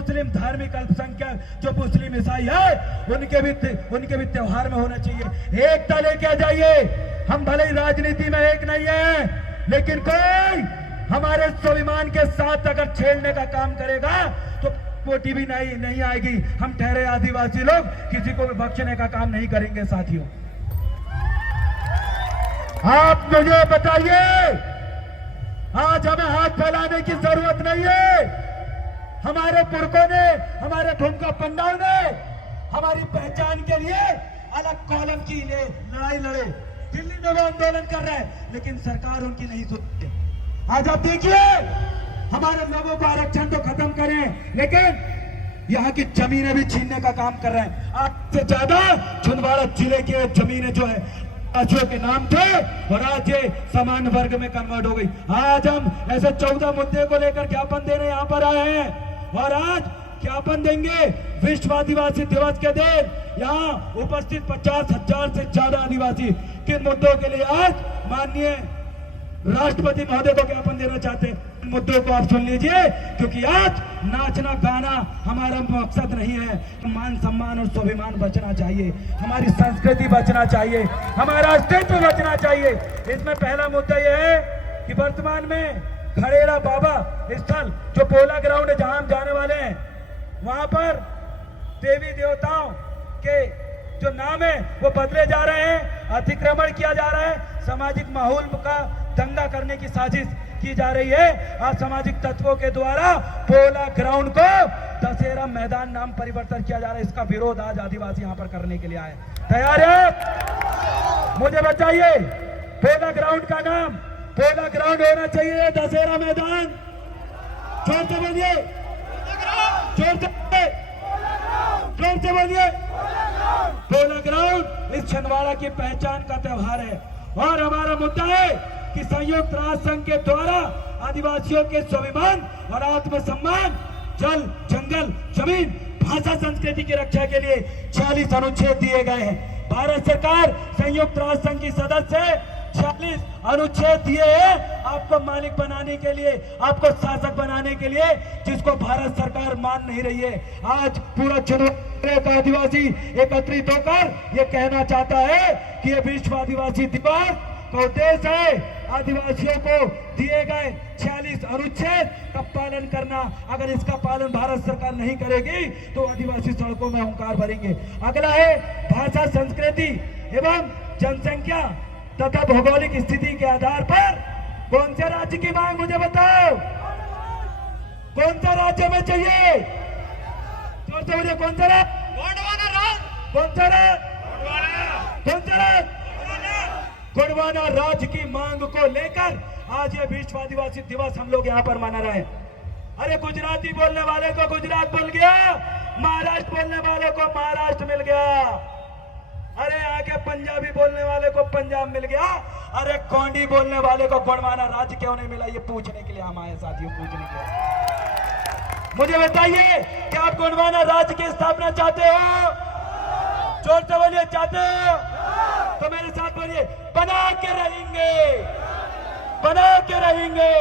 मुस्लिम धार्मिक अल्पसंख्यक जो मुस्लिम ईसाई है उनके भी त्योहार में होना चाहिए। एकता लेके आ जाइए। हम भले ही राजनीति में एक नहीं है, लेकिन कोई हमारे स्वाभिमान के साथ अगर छेड़ने का काम करेगा तो वो टीवी नहीं आएगी। हम ठहरे आदिवासी लोग किसी को भी बख्शने का काम नहीं करेंगे। साथियों, आप मुझे बताइए, आज हमें हाथ फैलाने की जरूरत नहीं है। हमारे पुरखों ने, हमारे ठुमका पंडाल ने हमारी पहचान के लिए अलग कॉलम की लड़ाई लड़े। दिल्ली में वो आंदोलन कर रहे हैं, लेकिन सरकार उनकी नहीं सुनती। आज आप देखिए, हमारे लोगों को आरक्षण तो खत्म करें, लेकिन यहाँ की जमीनें भी छीनने का काम कर रहे हैं। आज से ज्यादा छिंदवाड़ा जिले की जमीनें जो है आदिवासियों के नाम थे और आज ये समान वर्ग में कन्वर्ट हो गई। आज हम ऐसे 14 मुद्दे को लेकर ज्ञापन देने यहाँ पर आए हैं और आज ज्ञापन देंगे विश्व आदिवासी दिवस के दिन। यहाँ उपस्थित 50,000 से ज्यादा आदिवासी किन मुद्दों के लिए आज माननीय राष्ट्रपति महोदय को ज्ञापन देना चाहते हैं, मुद्दों को आप सुन लीजिए, क्योंकि आज नाचना गाना हमारा मकसद नहीं है। मान सम्मान और स्वाभिमान बचना चाहिए, हमारी संस्कृति बचना चाहिए, हमारा अस्तित्व बचना चाहिए। इसमें पहला मुद्दा यह है कि वर्तमान में खड़ेरा बाबा स्थल जो पोला ग्राउंड है, जहां हम जाने वाले हैं, वहां पर देवी देवताओं के जो नाम है वो बदले जा रहे हैं, अतिक्रमण किया जा रहा है, सामाजिक माहौल का दंगा करने की साजिश की जा रही है। असामाजिक तत्वों के द्वारा पोला ग्राउंड को दशहरा मैदान नाम परिवर्तन किया जा रहा है। इसका विरोध आज आदिवासी यहाँ पर करने के लिए आए। तैयार है? मुझे बताइए, पोला ग्राउंड का नाम पोला ग्राउंड होना चाहिए, दशहरा मैदान? जोर से बोलिए, जोर से बोलिए। पोला ग्राउंड इस छिंदवाड़ा की पहचान का त्योहार है और हमारा मुद्दा है कि संयुक्त राष्ट्र संघ के द्वारा आदिवासियों के स्वाभिमान और आत्मसम्मान, जल, जंगल, जमीन, भाषा, संस्कृति की रक्षा के लिए 40 अनुच्छेद दिए गए हैं। भारत सरकार संयुक्त राष्ट्र संघ की सदस्य है, 40 अनुच्छेद दिए हैं आपको मालिक बनाने के लिए, आपको शासक बनाने के लिए, जिसको भारत सरकार मान नहीं रही है। आज पूरा छिंदवाड़ा का आदिवासी एकत्रित होकर ये कहना चाहता है कि ये विश्व आदिवासी दिवस का उद्देश्य है आदिवासियों को दिए गए 46 अनुच्छेद का पालन करना। अगर इसका पालन भारत सरकार नहीं करेगी तो आदिवासी सड़कों में हुंकार भरेंगे। अगला है भाषा, संस्कृति एवं जनसंख्या तथा भौगोलिक स्थिति के आधार पर कौन से राज्य की मांग, मुझे बताओ, कौन सा राज्य में चाहिए? कौन सा राज्य? कौन सा राज्य? गोंडवाना राज्य की मांग को लेकर आज ये विश्व आदिवासी दिवस हम लोग यहाँ पर मना रहे हैं। अरे गुजराती बोलने वाले को गुजरात मिल गया, महाराष्ट्र बोलने वाले को महाराष्ट्र मिल गया, अरे यहाँ के पंजाबी बोलने वाले को पंजाब मिल गया, अरे कोंडी बोलने वाले को गोंडवाना राज्य क्यों नहीं मिला? ये पूछने के लिए हम आए साथियों, पूछने के लिए। मुझे बताइए, क्या आप गोंडवाना राज्य की स्थापना चाहते हो? जोर से बोलिए, चाहते हो? तो मेरे साथ बोलिए, बना के रहेंगे, बना के रहेंगे।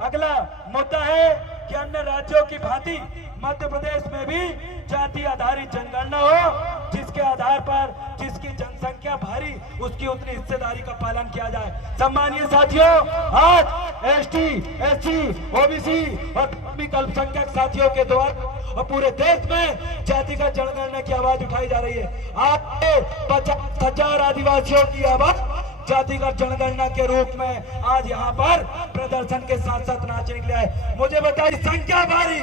अगला मुद्दा है कि अन्य राज्यों की भांति मध्य प्रदेश में भी जाति आधारित जनगणना हो, जिसके आधार पर जिसकी जनसंख्या भारी उसकी उतनी हिस्सेदारी का पालन किया जाए। सम्मानीय साथियों, आज एसटी, एससी, ओबीसी और धार्मिक अल्पसंख्यक साथियों के द्वारा और पूरे देश में जातिगत जनगणना की आवाज उठाई जा रही है। आपके 50,000 आदिवासियों की आवाज जातिगत जनगणना के रूप में आज यहाँ पर प्रदर्शन के साथ साथ नाचने के लिए आए। मुझे बताइए, संख्या भारी,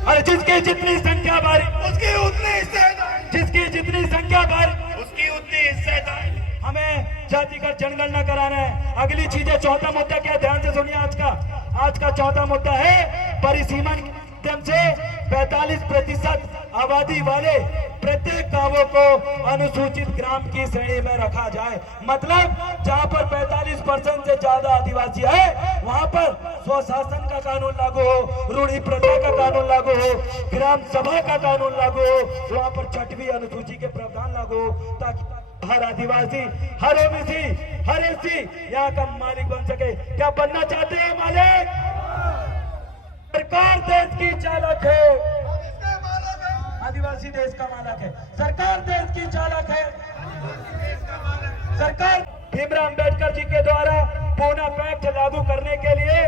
अरे जिसकी जितनी संख्या भारी उसकी उतनी हिस्सेदारी, जिसकी जितनी संख्या भारी उसकी उतनी हिस्सेदारी। हमें जातिगत जनगणना कराना है। अगली चीज है, चौथा मुद्दा क्या? ध्यान से सुनिए। आज का चौथा मुद्दा है परिसीमन के माध्यम से 45% आबादी वाले प्रत्येक गांवों को अनुसूचित ग्राम की श्रेणी में रखा जाए। मतलब जहां पर 45% से ज्यादा आदिवासी है वहां पर स्वशासन का कानून लागू हो, रूढ़ी प्रथा का कानून लागू हो, ग्राम सभा का कानून लागू हो, वहां पर 6वीं अनुसूची के प्रावधान लागू हो, ताकि हर आदिवासी, हर ओबीसी, हर एससी यहाँ का मालिक बन सके। क्या बनना चाहते हैं मालिक? सरकार देश की चालक है, आदिवासी देश का मालक है। सरकार देश की चालक है, सरकार। भीमराव अंबेडकर जी के द्वारा पूना पैक्ट लागू करने के लिए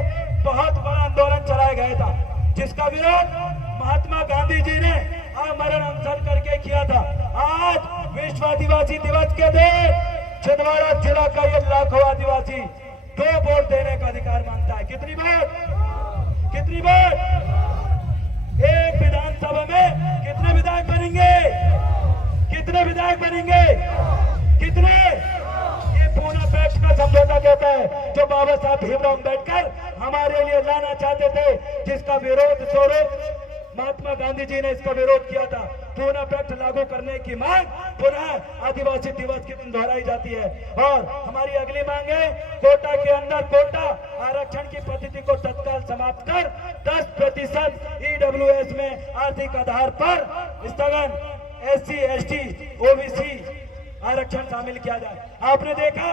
बहुत बड़ा आंदोलन चलाया गया था, जिसका विरोध महात्मा गांधी जी ने आमरण अनशन करके किया था। आज विश्व आदिवासी दिवस के दिन छिंदवाड़ा जिला का ये लाखों आदिवासी 2 वोट देने का अधिकार मांगता है। कितनी वोट? कितनी वोट? एक विधानसभा में कितने विधायक बनेंगे? कितने विधायक बनेंगे? कितने? ये पूना पैक्ट का समझौता कहता है, जो बाबा साहब भीमराव अंबेडकर हमारे लिए लाना चाहते थे, जिसका विरोध स्वरूप महात्मा गांधी जी ने इसका विरोध किया था। पूना पैक्ट लागू करने की मांग पुनः आदिवासी दिवस के दिन दोहराई जाती है। और हमारी अगली मांग है, कोटा के अंदर कोटा आरक्षण की पद्धति को तत्काल समाप्त कर 10% EWS में आर्थिक आधार पर स्थगन, SC, ST, OBC आरक्षण शामिल किया जाए। आपने देखा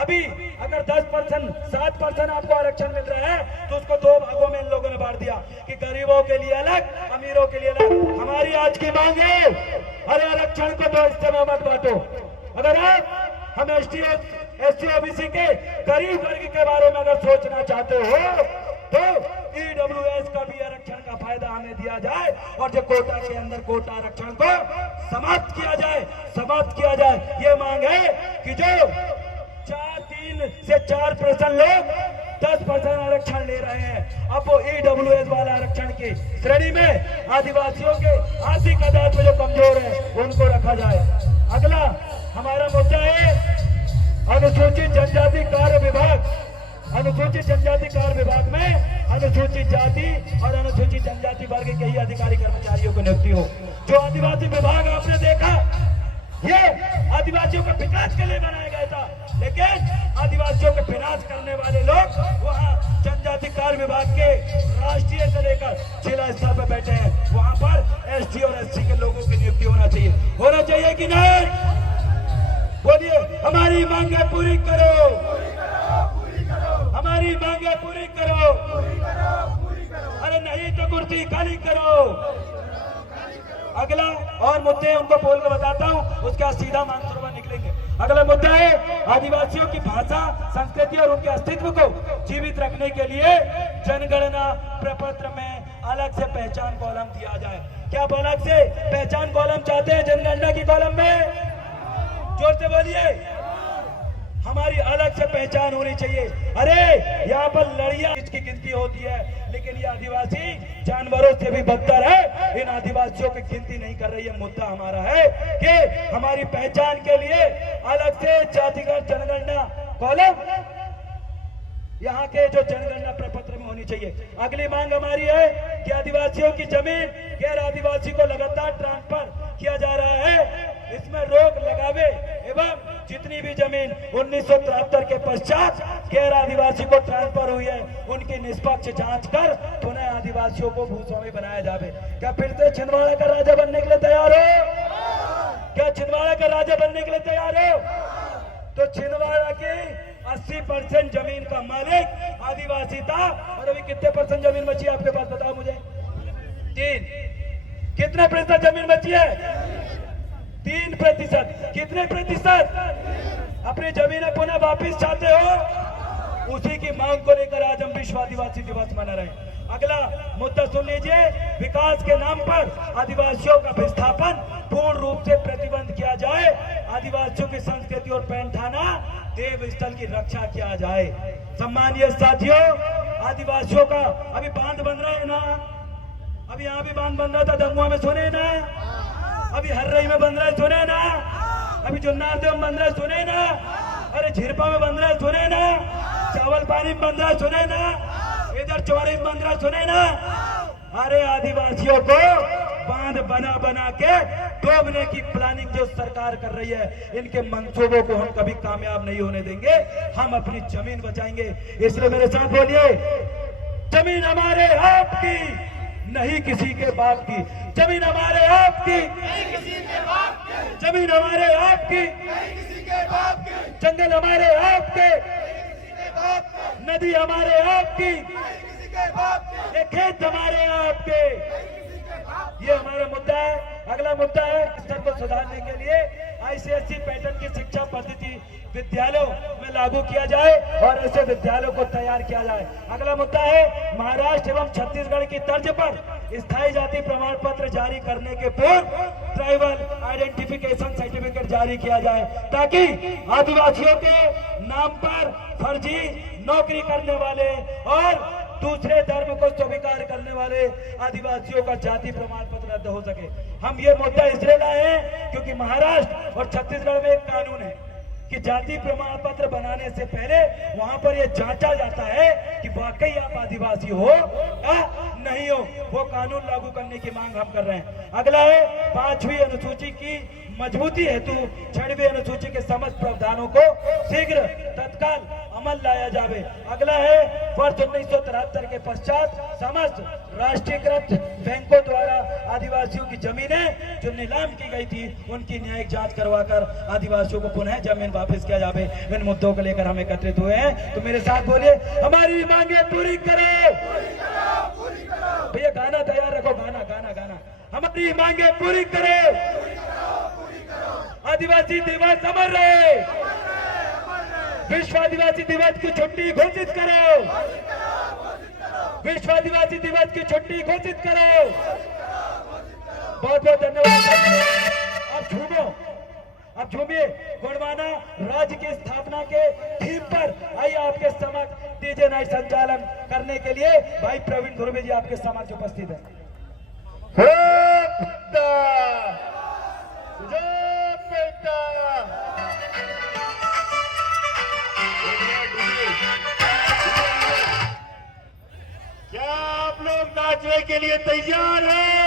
अभी अगर 10%, 7% आपको आरक्षण मिल रहा है तो उसको 2 भागों में इन लोगों ने बांट दिया कि गरीबों के लिए अलग, अमीरों के लिए अलग। हमारी आज की मांग है, अरे आरक्षण को 2 हिस्से में मत बांटो। अगर आप हम ST, SC, OBC के गरीब वर्ग के बारे में अगर सोचना चाहते हो तो EWS का भी आरक्षण का फायदा हमें दिया जाए, और जो कोटा के अंदर कोटा आरक्षण को समाप्त किया जाए, समाप्त किया जाए। ये मांग है कि जो 3 से 4% लोग 10% आरक्षण ले रहे हैं, अब वो EWS वाला आरक्षण की श्रेणी में आदिवासियों के आर्थिक आधार पर जो कमजोर है उनको रखा जाए। अगला हमारा मुद्दा है अनुसूचित जनजाति कार्य विभाग। अनुसूचित जनजाति कार्य विभाग में अनुसूचित जाति और अनुसूचित जनजाति वर्ग के ही अधिकारी कर्मचारियों को नियुक्ति हो। जो आदिवासी विभाग आपने देखा, ये आदिवासियों के विकास के लिए बनाया गया था, लेकिन आदिवासियों के विनाश करने वाले लोग वहाँ जनजाति कार्य विभाग के राष्ट्रीय से लेकर जिला स्तर पर बैठे हैं। वहाँ पर ST और SC के लोगों की नियुक्ति होना चाहिए। होना चाहिए कि नहीं? बोलिए, हमारी मांगे पूरी करो, हमारी मांगे पूरी करो, अरे नहीं तो कुर्सी खाली करो। अगला और मुद्दे उनको बोल कर बताता हूँ, उसके बाद सीधा मानसरोवर निकलेंगे। अगला मुद्दा है आदिवासियों की भाषा, संस्कृति और उनके अस्तित्व को जीवित रखने के लिए जनगणना प्रपत्र में अलग से पहचान कॉलम दिया जाए। क्या आप अलग से पहचान कॉलम चाहते हैं जनगणना की कॉलम में? जोर से बोलिए, हमारी अलग से पहचान होनी चाहिए। अरे यहाँ पर लड़िया की गिनती होती है, लेकिन ये आदिवासी जानवरों से भी बदतर है, इन आदिवासियों की गिनती नहीं कर रही है। मुद्दा हमारा है कि हमारी पहचान के लिए अलग से जातिगत जनगणना कॉलम यहाँ के जो जनगणना प्रपत्र में होनी चाहिए। अगली मांग हमारी है कि आदिवासियों की जमीन गैर आदिवासी को लगातार ट्रांसफर किया जा रहा है, इसमें रोक लगावे एवं जितनी भी जमीन 1973 के पश्चात गैर आदिवासी को ट्रांसफर हुई है उनकी निष्पक्ष जांच कर पुनः आदिवासियों को भूस्वामी बनाया जाए। क्या फिर से छिंदवाड़ा का राजा बनने के लिए तैयार हो? क्या छिंदवाड़ा का राजा बनने के लिए तैयार हो? तो छिंदवाड़ा की 80% जमीन का मालिक आदिवासी था, और अभी कितने % जमीन बची है आपके पास, बताओ मुझे। 3। कितने प्रतिशत जमीन बची है? 3%। कितने प्रतिशत अपनी जमीनें पुनः वापिस चाहते हो? उसी की मांग को लेकर आज हम विश्व आदिवासी दिवस मना रहे हैं। अगला मुद्दा सुन लीजिए, विकास के नाम पर आदिवासियों का विस्थापन पूर्ण रूप से प्रतिबंध किया जाए, आदिवासियों की संस्कृति और पैंठाना देव स्थल की रक्षा किया जाए। सम्मानीय साथियों, आदिवासियों का अभी बांध बन रहे हैं ना, अभी यहाँ भी बांध बन रहा था, दमुआ में सुने ना, अभी हर्रई में बन रहा है सुने ना, अभी जुन्नारदेव में बन रहा है सुने ना, अरे झिरपा में बन रहा है सुने ना, चावल पानी में बन रहा है सुने ना, इधर चौरे में बन रहा है सुने ना। अरे आदिवासियों को बांध बना बना के डूबने की प्लानिंग जो सरकार कर रही है, इनके मंसूबों को हम कभी कामयाब नहीं होने देंगे। हम अपनी जमीन बचाएंगे। इसलिए मेरे साथ बोलिए, जमीन हमारे आपकी, नहीं किसी के बाप की। जमीन हमारे आपकी, जमीन हमारे आपकी, जंगल हमारे आपके, नदी हमारे आपकी, ये खेत हमारे आपके, ये हमारा मुद्दा है। अगला मुद्दा है स्तर को सुधारने के लिए आईसीएसई पैटर्न की शिक्षा पद्धति विद्यालयों में लागू किया जाए और ऐसे विद्यालयों को तैयार किया जाए। अगला मुद्दा है महाराष्ट्र एवं छत्तीसगढ़ की तर्ज पर स्थायी जाति प्रमाण पत्र जारी करने के पूर्व ट्राइबल आइडेंटिफिकेशन सर्टिफिकेट जारी किया जाए, ताकि आदिवासियों के नाम पर फर्जी नौकरी करने वाले और दूसरे धर्म को स्वीकार करने वाले आदिवासियों का जाति प्रमाण पत्र रद्द हो सके। हम ये मुद्दा इसलिए लाए हैं क्योंकि महाराष्ट्र और छत्तीसगढ़ में एक कानून है कि जाति प्रमाण पत्र बनाने से पहले वहां पर यह जांचा जाता है कि वाकई आप आदिवासी हो या नहीं हो। वो कानून लागू करने की मांग हम कर रहे हैं। अगला है 5वीं अनुसूची की मजबूती हेतु 6वीं अनुसूची के समस्त प्रावधानों को शीघ्र तत्काल अमल लाया जावे। अगला है वर्ष 1973 के पश्चात समस्त राष्ट्रीयकृत बैंकों द्वारा आदिवासियों की जमीनें जो नीलाम की गई थी उनकी न्यायिक जांच करवाकर आदिवासियों को पुनः जमीन वापस किया जावे। इन मुद्दों को लेकर हम एकत्रित हुए हैं, तो मेरे साथ बोलिए हमारी मांगे पूरी करो। भैया गाना तैयार रखो, गाना गाना गाना। हमारी मांगे पूरी करो। आदिवासी दिवस अमर रहे। विश्व आदिवासी दिवस की छुट्टी घोषित करो। विश्व आदिवासी दिवस की छुट्टी घोषित करो। बहुत बहुत धन्यवाद। अब झूमो, अब झूमिए। गोंडवाना राज्य की स्थापना के थीम पर आइए आपके समक्ष डीजे नाइट संचालन करने के लिए भाई प्रवीण धुर्वे जी आपके समक्ष उपस्थित है। क्या आप लोग नाचने के लिए तैयार हैं?